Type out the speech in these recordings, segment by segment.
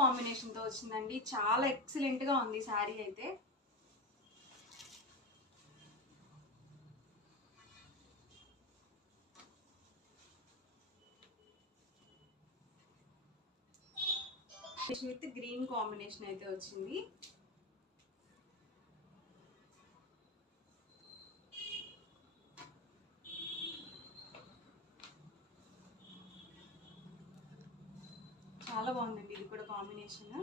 కాంబినేషన్తో వచ్చిందండి. చాలా ఎక్సలెంట్గా ఉంది శారీ అయితే. విత్ గ్రీన్ కాంబినేషన్ అయితే వచ్చింది. చాలా బాగుందండి ఇది కూడా కాంబినేషన్.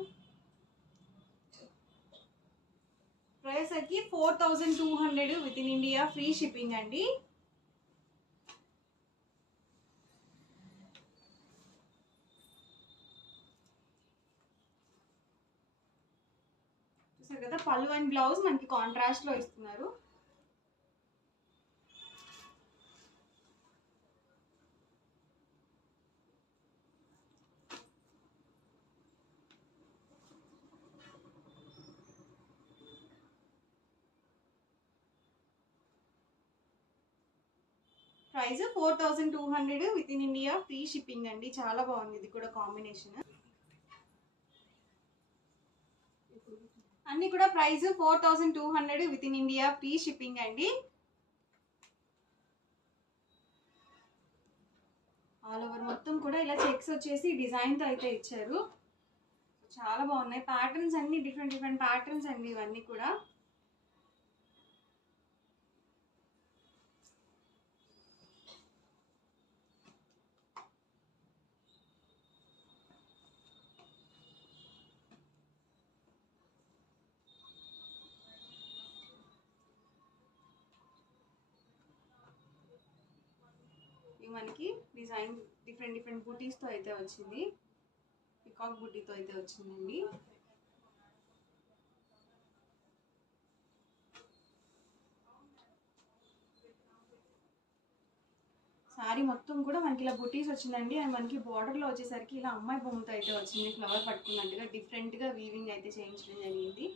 ప్రైస్ వచ్చి 4200 with in India, free shipping అండి. చూసారు కదా, పళ్ళు అండ్ బ్లౌజ్ మనకి కాంట్రాస్ట్ లో ఇస్తున్నారు. Price 4200 with in India, free shipping అండి. చాలా బాగుంది ఇది కూడా కాంబినేషన్. అన్ని కూడా price 4200 with in India, free shipping అండి. ఆల్ ఓవర్ మొత్తం కూడా ఇలా చెక్స్ వచ్చేసి డిజైన్ తో అయితే ఇచ్చారు. చాలా బాగున్నాయి. ప్యాటర్న్స్ అన్ని డిఫరెంట్ డిఫరెంట్ ప్యాటర్న్స్ అండి ఇవన్నీ కూడా. మనకి డిజైన్ డిఫరెంట్ డిఫరెంట్ బూటీస్తో అయితే వచ్చింది. పికాక్ బూటీతో అయితే వచ్చిందండి. సారీ మొత్తం కూడా మనకి ఇలా బుటీస్ వచ్చిందండి. అండ్ మనకి బార్డర్లో వచ్చేసరికి ఇలా అమ్మాయి బొమ్మతో అయితే వచ్చింది, ఫ్లవర్ పట్టుకున్నట్టుగా డిఫరెంట్గా వీవింగ్ అయితే చేయించడం జరిగింది.